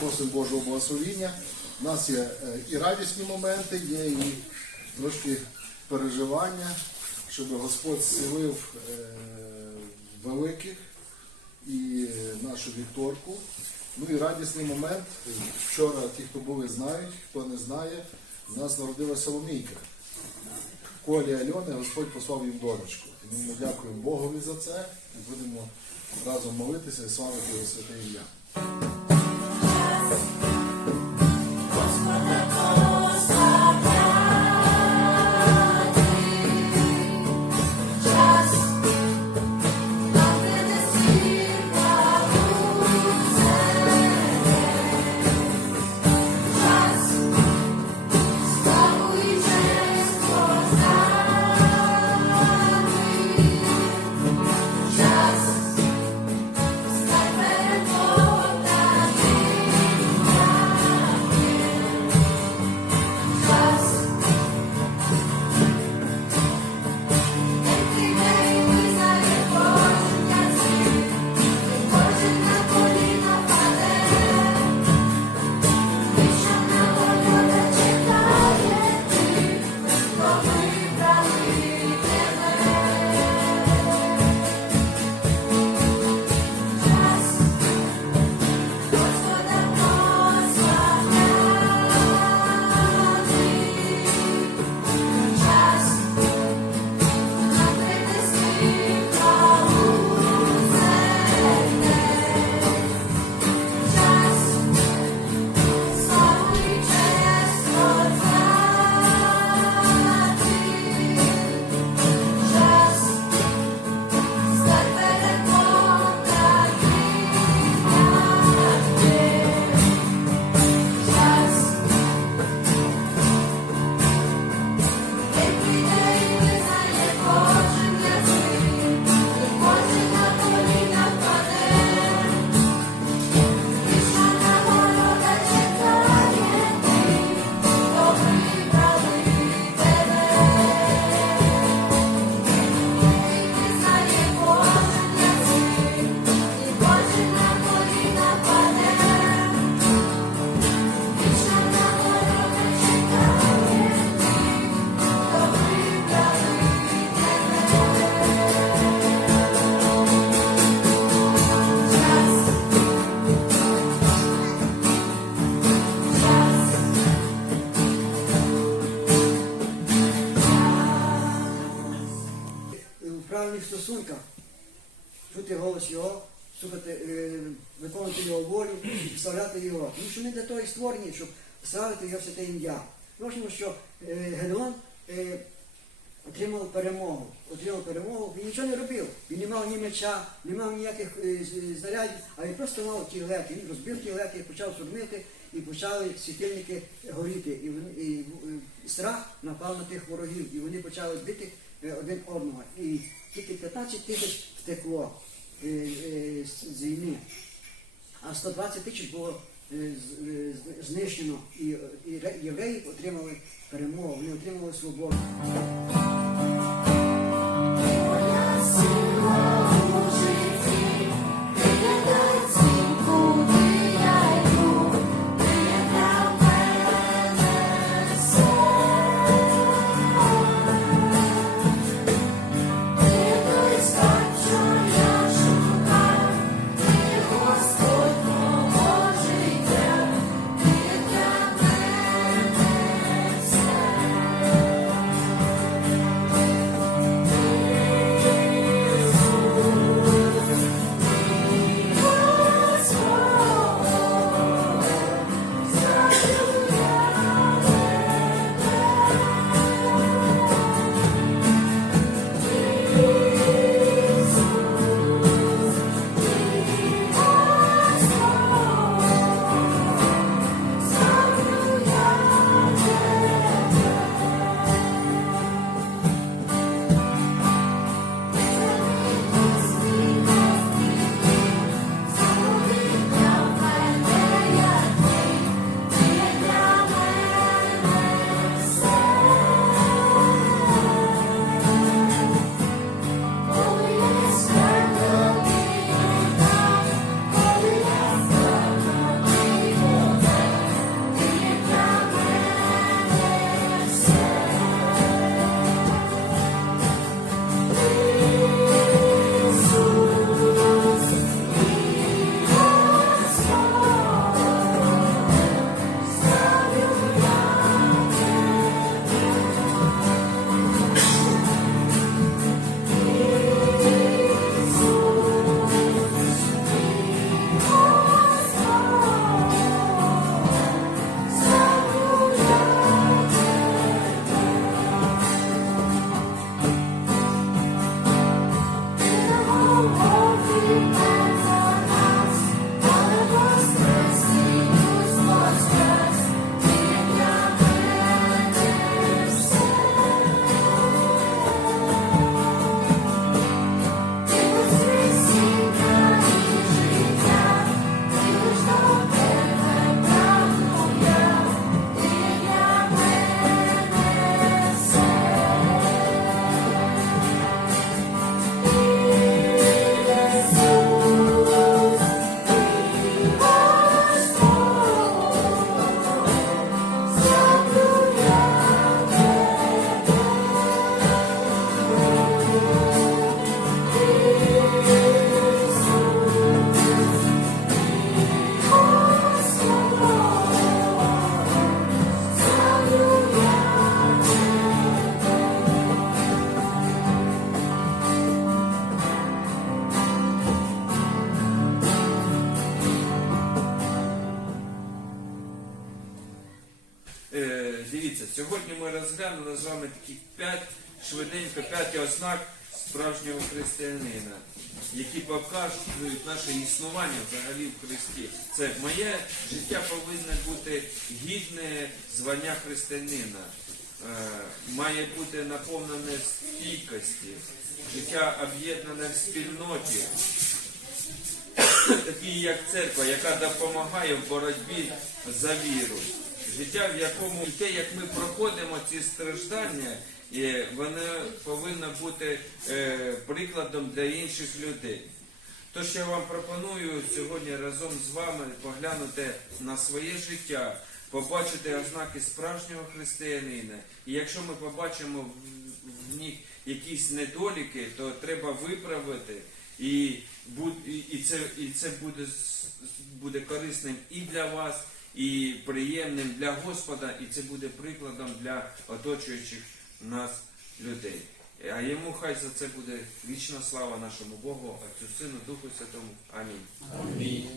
просимо Божого благословіння. У нас є е, і радісні моменти, є і трошки переживання, щоб Господь зцілив е, великих і нашу Вікторку. Ну і радісний момент. Вчора ті, хто були, знають, хто не знає, у нас народилася Соломійка. Колі Альони Господь послав їм донечку. Тому ми дякуємо Богові за це і будемо разом молитися і славити його святе ім'я. У правильних стосунках чути голос Його, слухати, е, виконувати Його волю, вставляти Його. Тому що ми для того і створені, щоб славити Його святе ім'я. Бачимо, що е, Гедеон е, отримав перемогу. Отримав перемогу, він нічого не робив. Він не мав ні меча, не мав ніяких знарядів, а він просто мав ті глеки. Він розбив ті глеки, почав сурмити і почали світильники горіти. І, вони- і, е, страх напав на тих ворогів, і вони почали бити один одного. І тільки 15 тисяч втекло е, е, з- війни, а 120 тисяч було е, е, знищено. І євреї отримали перемогу, вони отримали свободу. Такі п'ять швиденько п'ять ознак справжнього християнина, які показують наше існування взагалі в Христі. Це моє життя повинно бути гідне звання християнина. Е, має бути наповнене стійкості, життя об'єднане в спільноті, такі як церква, яка допомагає в боротьбі за віру. Життя, в якому те, як ми проходимо ці страждання, е, воно повинно бути е, прикладом для інших людей. Тож я вам пропоную сьогодні разом з вами поглянути на своє життя, побачити ознаки справжнього християнина. І якщо ми побачимо в, них якісь недоліки, то треба виправити. І, і, і, це, і буде корисним і для вас, і приємним для Господа, і це буде прикладом для оточуючих нас людей. А йому хай за це буде вічна слава нашому Богу, Отцю Сину, Духу Святому. Амінь. Великий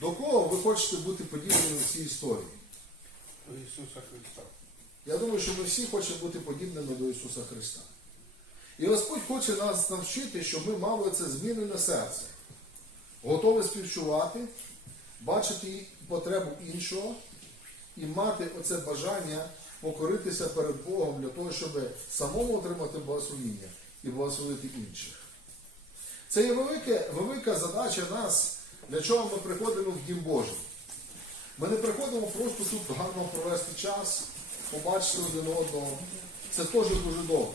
До кого ви хочете бути подібними в цій історії? До Ісуса Христа. Я думаю, що ми всі хочемо бути подібними до Ісуса Христа. І Господь хоче нас навчити, щоб ми мали це змінене серце, готове співчувати, бачити потребу іншого і мати оце бажання покоритися перед Богом для того, щоб самому отримати благословіння і благословити інших. Це є велике, велика задача нас, для чого ми приходимо в Дім Божий. Ми не приходимо просто тут гарно провести час, побачити один одного. Це теж дуже добре.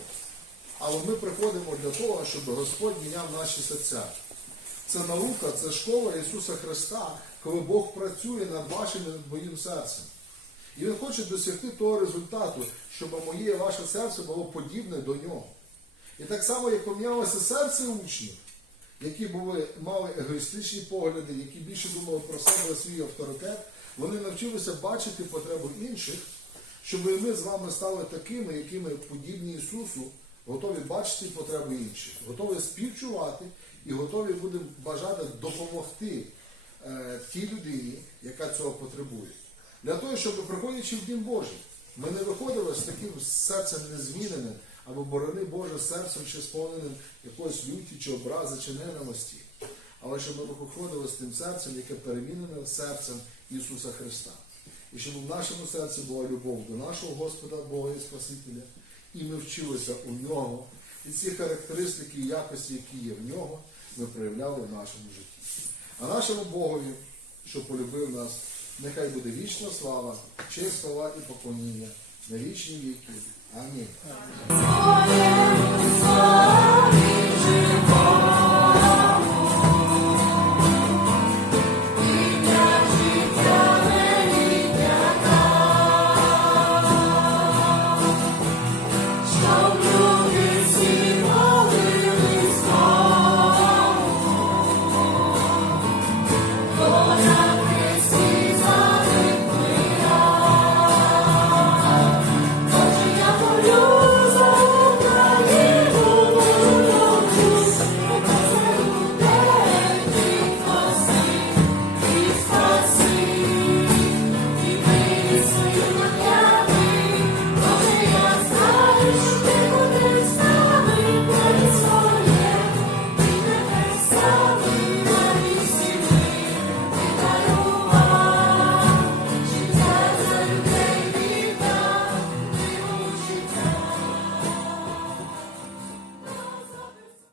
Але ми приходимо для того, щоб Господь міняв наші серця. Це наука, це школа Ісуса Христа, коли Бог працює над вашим і над моїм серцем. І Він хоче досягти того результату, щоб моє і ваше серце було подібне до нього. І так само, як помінялося серце учнів, які були, мали егоїстичні погляди, які більше думали про себе, свій авторитет, вони навчилися бачити потребу інших, щоб і ми з вами стали такими, якими подібні Ісусу, готові бачити потребу інших, готові співчувати і готові будемо бажати допомогти е, тій людині, яка цього потребує. Для того, щоб приходячи в Дім Божий, ми не виходили з таким серцем незміненим, або борони Боже серцем чи сповненим якоїсь люті, чи образи, чи ненависті. Але щоб ми виходили з тим серцем, яке перемінене серцем Ісуса Христа. І щоб в нашому серці була любов до нашого Господа, Бога і Спасителя, і ми вчилися у нього. І ці характеристики і якості, які є в нього, ми проявляли в нашому житті. А нашому Богові, що полюбив нас, нехай буде вічна слава, честь, слава і поклоніння на вічні віки. Амінь.